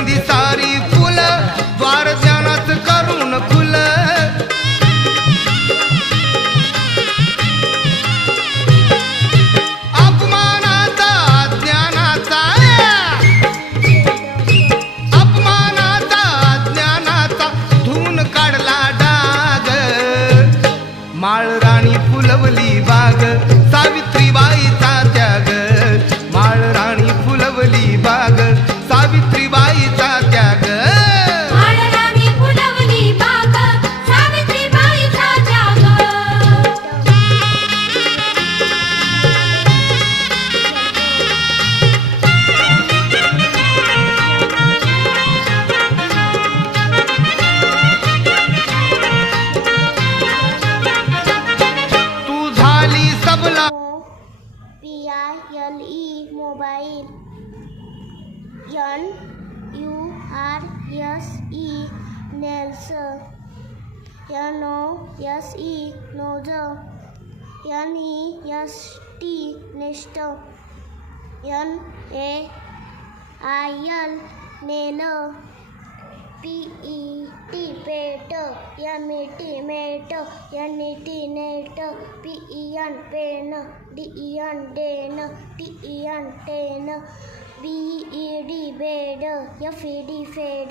गंधी सारी फुल द्वार ज्ञानाच करून खुल अपमानाचा ज्ञानाचा धून काढला डाग माळ राणी फुलवली बाग सावित्रीबाईचा त्याग माळ राणी फुलवली बाग सावित्रीबाईचा त्याग माळ राणी फुलवली बाग सावित्रीबाईचा त्याग तू झाली सबला PILE mobile NURSE nails NOSE nose NEST nest NAIL nail PET pet MET met NET net PEN pen DEN den TEN ten BED bed FED फेड